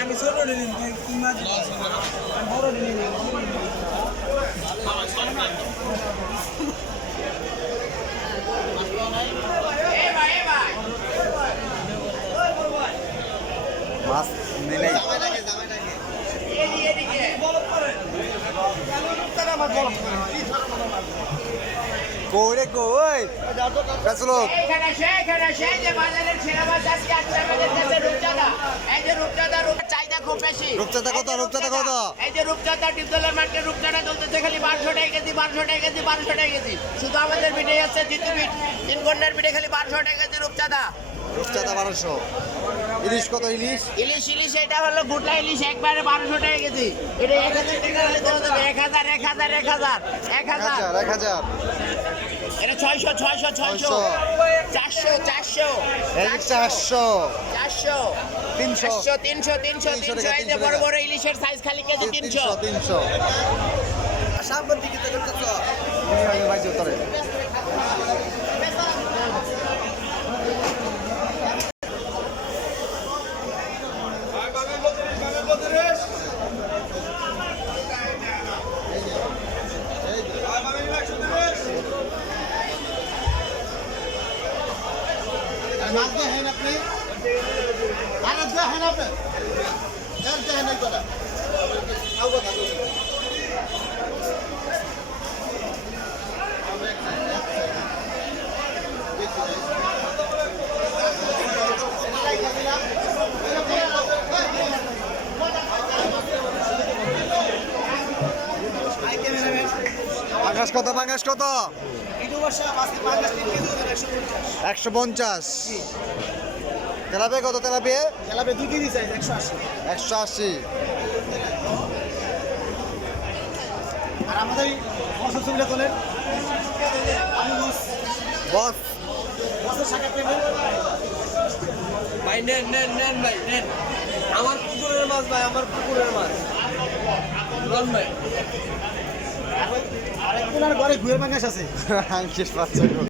আমি ছোট কি মাছ বড় মাছ নেই কোরে কই কাছলো এখানে সেই যে বাজারের ছেলে মাছ আজকে 8 টাকার কাছে রূপচাঁদা এই যে রূপচাঁদা চাহিদা খুব বেশি রূপচাঁদা কত এই যে রূপচাঁদা টিপদলের মার্কেটে রূপচাঁদা চলতেছে খালি 1200 টাকা কেজি 1200 টাকা কেজি শুধু আমাদের বিটে আছে জিতু বিট তিন কন্যার বিটে খালি 1200 টাকা কেজি রূপচাঁদা 1200 ইলিশ কত ইলিশ এটা হলো গুটলা ইলিশ একবারে 1200 টাকা কেজি এটা 1000 টাকা হলে দেওয়া যাবে 1000 এটা 600 400 এই যে বড় বড় ইলিশের সাইজ খালি কেজি 300 সামনের দিকে তো করতেছ ভাই জোতরে মাছ দেখেন আপনি আর দেখেন আপনি দেখেন এই কথা পাঙ্গাস কত 150 তেলাপিয়া কত তেলাপিয়া 2 কেজি সাইজ 180 আর আমাদের বছর সুবিধা তোলেন আমি বস বছর শাখা পেমেন্ট ভাই নেন ভাই নেন আমার পুকুরের মাছ ভাই আমার পুকুরের মাছ ভাই আর ঘরে ঘুরে পাঙ্গাস আছে আঙ্কিস পাচ্ছে